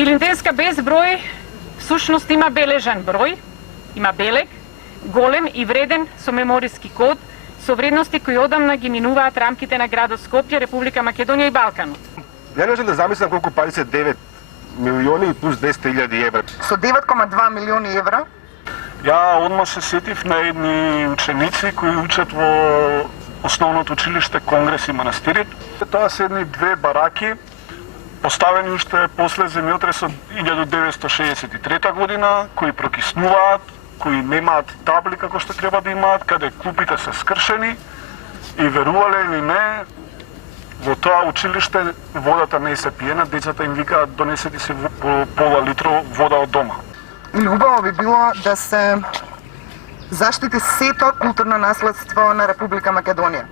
Илинденска безброј всушност има бележан број, има белег, голем и вреден со мемориски код, со вредности кои одамна ги минуваат рамките на градот Скопје, Република Македонија и Балканот. Ја не можам да замислам колку пари се 9 милиони плюс 200.000 евра. Со 9,2 милиони евра. Ја одма се сетив на едни ученици кои учат во основното училиште Конгрес и Манастирит. Тоа се едни две бараки, поставени уште после земјотресот 1963 година, кои прокиснуваат, кои немаат табли како што треба да имаат, каде клупите се скршени и верувале или не, во тоа училиште водата не се пиена, децата им викаат донесете си по пола литро вода од дома. Убаво би било да се заштити сето културно наследство на Република Македонија.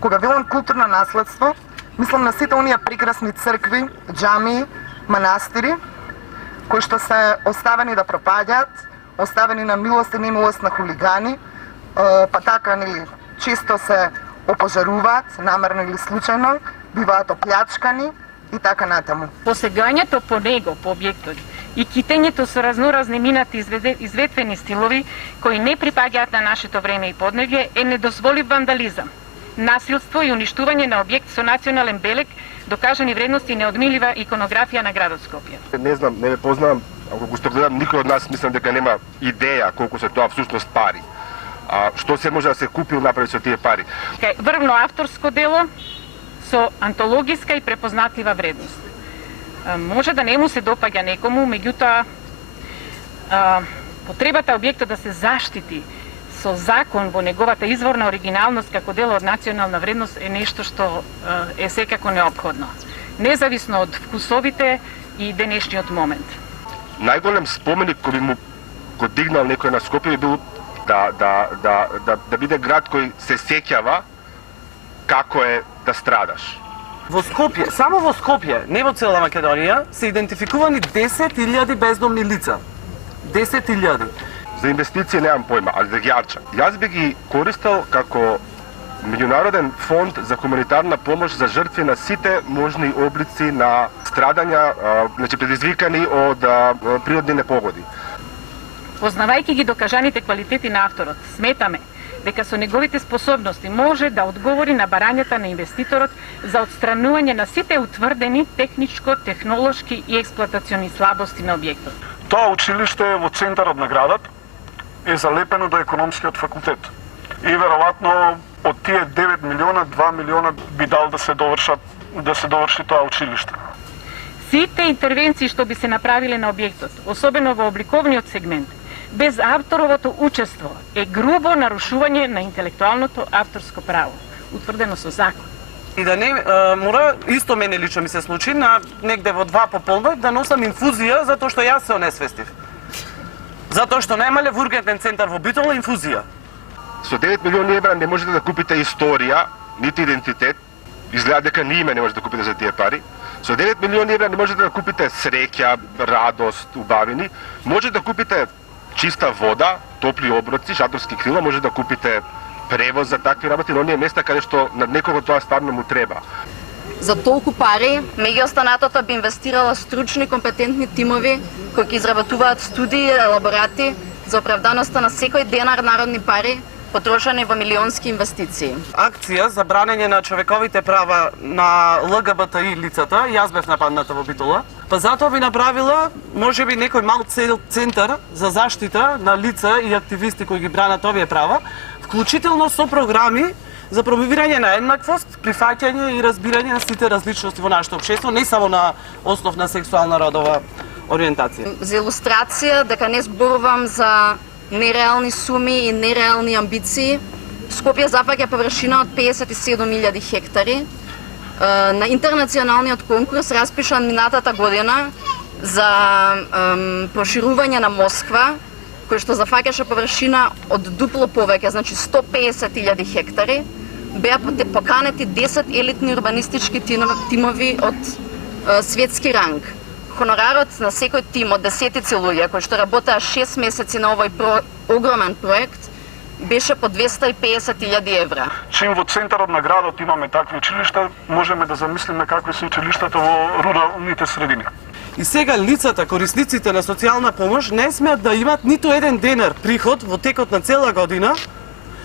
Кога велам културно наследство, мислам на сите оние прекрасни цркви, џамии, манастири, кои што се оставени да пропаѓаат, оставени на милост и немилост на хулигани, па така, нели, често се опожаруваат, намерно или случајно, биваат оплячкани и така натаму. Посегањето по него, по објектот, и китењето со разноразни минати изветвени стилови, кои не припаѓаат на нашето време и подневје, е недозволив вандализам, насилство и уништување на објект со национален белег, докажани вредности и неодмилива иконографија на градот Скопје. Не знам, не ме познавам, ако го гледам, никој од нас мислам дека нема идеја колку се тоа всушност пари. Што се може да се купи и направи со тие пари? Врвно авторско дело со антологиска и препознатлива вредност. Може да не му се допаѓа некому, меѓутоа потребата објектот да се заштити со закон во неговата изворна оригиналност како дело од национална вредност е нешто што е секако неопходно, независно од вкусовите и денешниот момент. Најголем споменик кој би му го дигнал некој на Скопје би бил да биде град кој се сеќава како е да страдаш. Во Скопје, само во Скопје, не во цела Македонија, се идентификувани 10.000 бездомни лица. 10.000. За инвестиции немам појма, ali да ги арчам. Јас би ги користел како меѓународен фонд за хуманитарна помош за жртви на сите можни облици на страдања, значи предизвикани од природни непогоди. Познавајќи ги докажаните квалитети на авторот, сметаме дека со неговите способности може да одговори на барањата на инвеститорот за отстранување на сите утврдени техничко, технолошки и експлоатациони слабости на објектот. Тоа училиште е во центарот на градот, е залепено до економскиот факултет. И веројатно од тие 9 милиона, 2 милиона би дал да се доврши тоа училиште. Сите интервенции што би се направиле на објектот, особено во обликовниот сегмент, без авторовото учество е грубо нарушување на интелектуалното авторско право, утврдено со закон. И да не мора, исто мене лично ми се случи, негде во 2 пополнок да носам инфузија затоа што јас се онесвестив. Затоа што немале во ургентен центар во Битола инфузија. Со 9 милиони евра не можете да купите историја, нити идентитет. Изгледа дека ни име не можете да купите за тие пари. Со 9 милиони евра не можете да купите среќа, радост, убавини. Можете да купите чиста вода, топли оброци, шаторски крила, може да купите превоз за такви работи на оние места каде што на некого тоа стварно му треба. За толку пари, меѓу останатото би инвестирала стручни компетентни тимови кои ќе изработуваат студии и елаборати за оправданоста на секој денар народни пари потрошени во милионски инвестиции. Акција за бранење на човековите права на ЛГБТИ лицата, јас бев нападната во Битола, па затоа би направила можеби некој мал центар за заштита на лица и активисти кои ги бранат овие права, вклучително со програми за промовирање на еднаквост, прифаќање и разбирање на сите различности во нашето општество, не само на основ на сексуална родова ориентација. За илустрација, дека не зборувам за нереални суми и нереални амбиции, Скопје зафаќа површина од 57.000 хектари. На интернационалниот конкурс распишан минатата година за проширување на Москва, кој што зафаќаше површина од дупло повеќе, значи 150.000 хектари, беа поканети 10 елитни урбанистички тимови од светски ранг. Хонорарот на секој тим од 10 луѓе кои што работеа 6 месеци на овој огромен проект беше по 250.000 евра. Чим во центарот на градот имаме такви училишта, можеме да замислиме какви се училиштата во руралните средини. И сега лицата, корисниците на социјална помош, не смеат да имат ниту еден денар приход во текот на цела година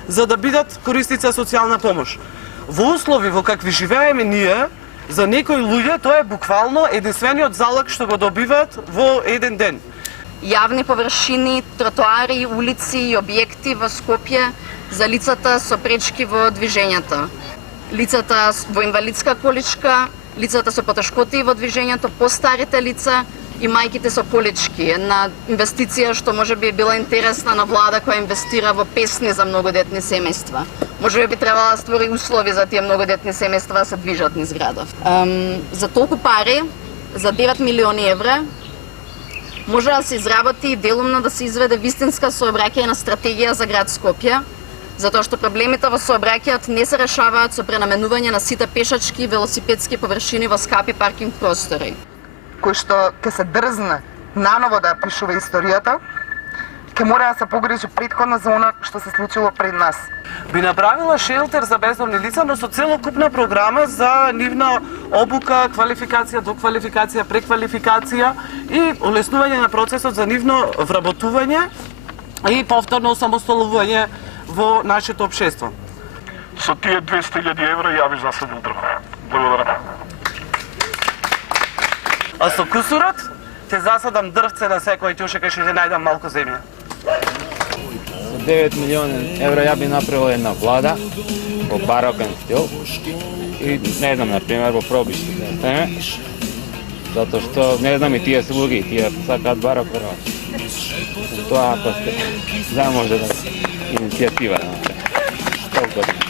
за да бидат корисници на социјална помош. Во услови во какви живееме ние, за некои луѓе тоа е буквално единствениот залог што го добиваат во еден ден. Јавни површини, тротоари, улици и објекти во Скопје за лицата со пречки во движењето. Лицата во инвалидска количка, лицата со потешкоти во движењето, постарите лица и мајките со колички. Една инвестиција што може би била интересна на влада која инвестира во песни за многодетни семејства. Може би требала да створи услови за тие многодетни семејства да се движат низ градов. За толку пари, за 9 милиони евра, може да се изработи и делумно да се изведе вистинска сообраќајна стратегија за град Скопје, затоа што проблемите во сообраќајот не се решаваат со пренаменување на сите пешачки и велосипедски површини во скапи паркинг простори. Кој што ќе се дрзне наново да пишува историјата, ќе мора да се погрижи претходно за она што се случило пред нас. Би направила шелтер за бездомни лица, но со целокупна програма за нивна обука, квалификација, доквалификација, преквалификација и олеснување на процесот за нивно вработување и повторно осамосталување во нашето општество. Со тие 200.000 евра ја би засадил дрво. Благодарам. А со кусурот, те засадам дрвце на секој ти уште кај ќе најдам малку земја. Со 9 милиони евра ја би направил една влада во барокен стил и не знам, например, во пробиште да стане, затоа што не знам и тие слуги, тие сакаат барок веројатно. Тоа ако сте, да може да иницијатива, толку.